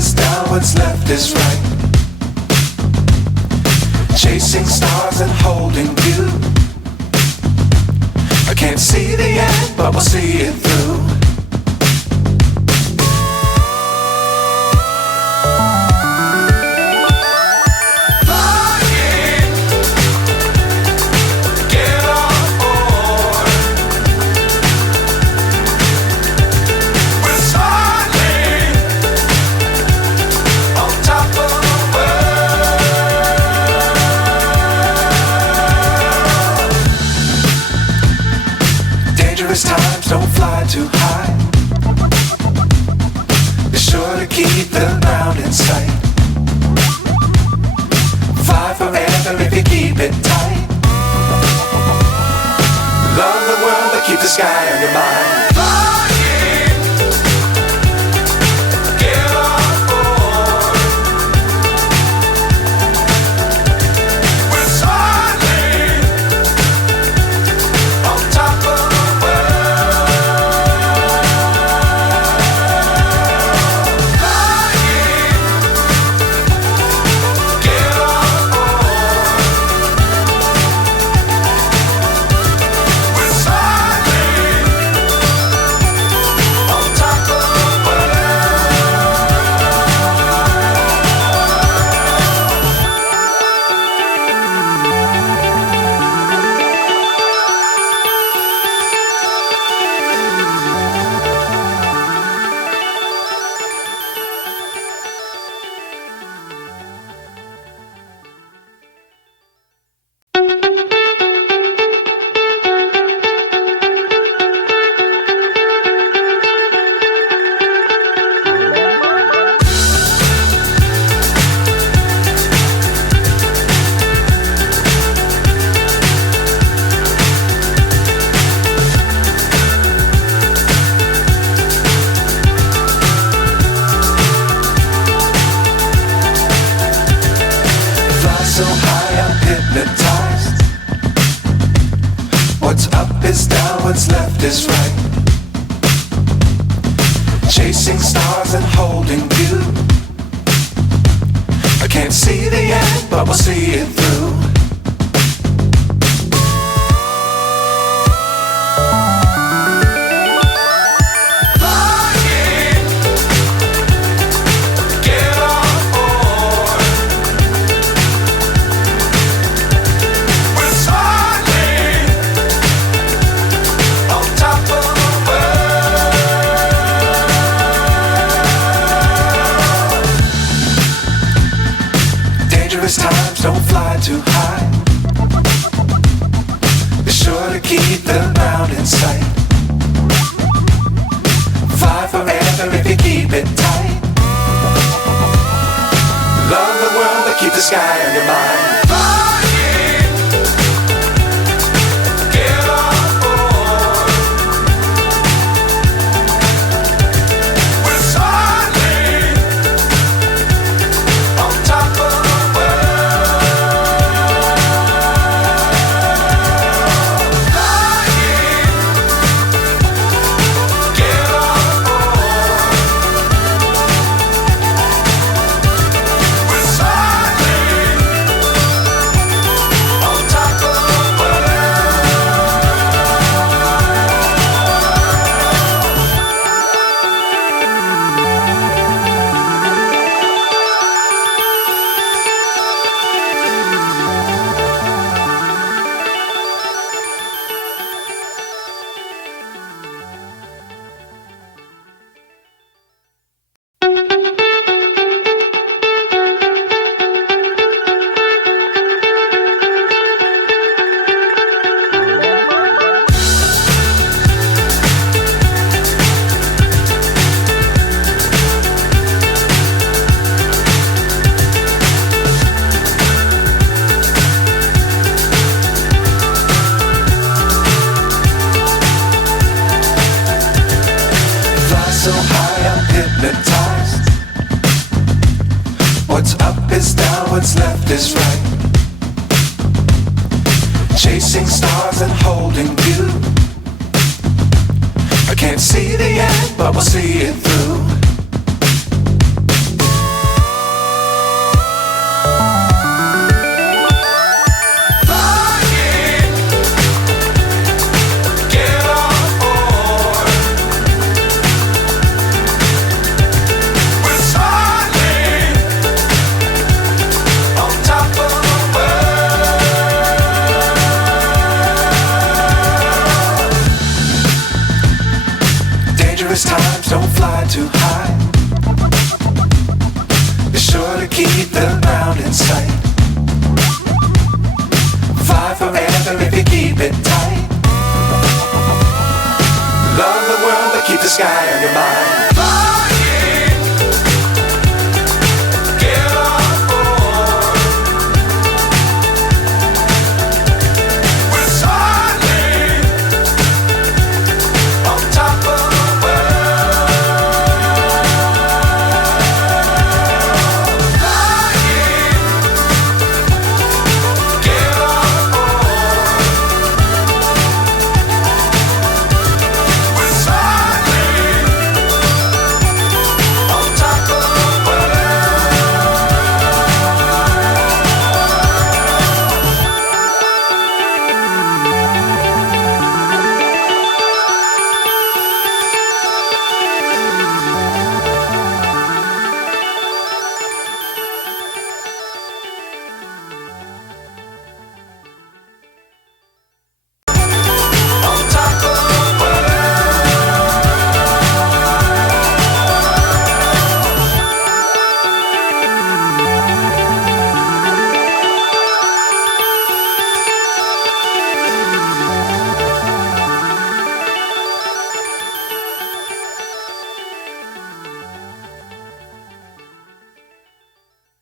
is down, what's left is right. Chasing stars and holding you. I can't see the end, but we'll see it through. Times don't fly too high. Be sure to keep the ground in sight. Fly forever if you keep it tight. Love the world but keep the sky on your mind. So high I'm hypnotized. What's up is down, what's left is right. Chasing stars and holding you. I can't see the end, but we'll see it through. Times don't fly too high. Be sure to keep the ground in sight. Fly forever if you keep it tight. Love the world but keep the sky on your mind. So high I'm hypnotized. What's up is down, what's left is right. Chasing stars and holding you. I can't see the end, but we'll see it through. don't fly too high. Be sure to keep the ground in sight. Fly forever if you keep it tight. Love the world, but keep the sky on your mind.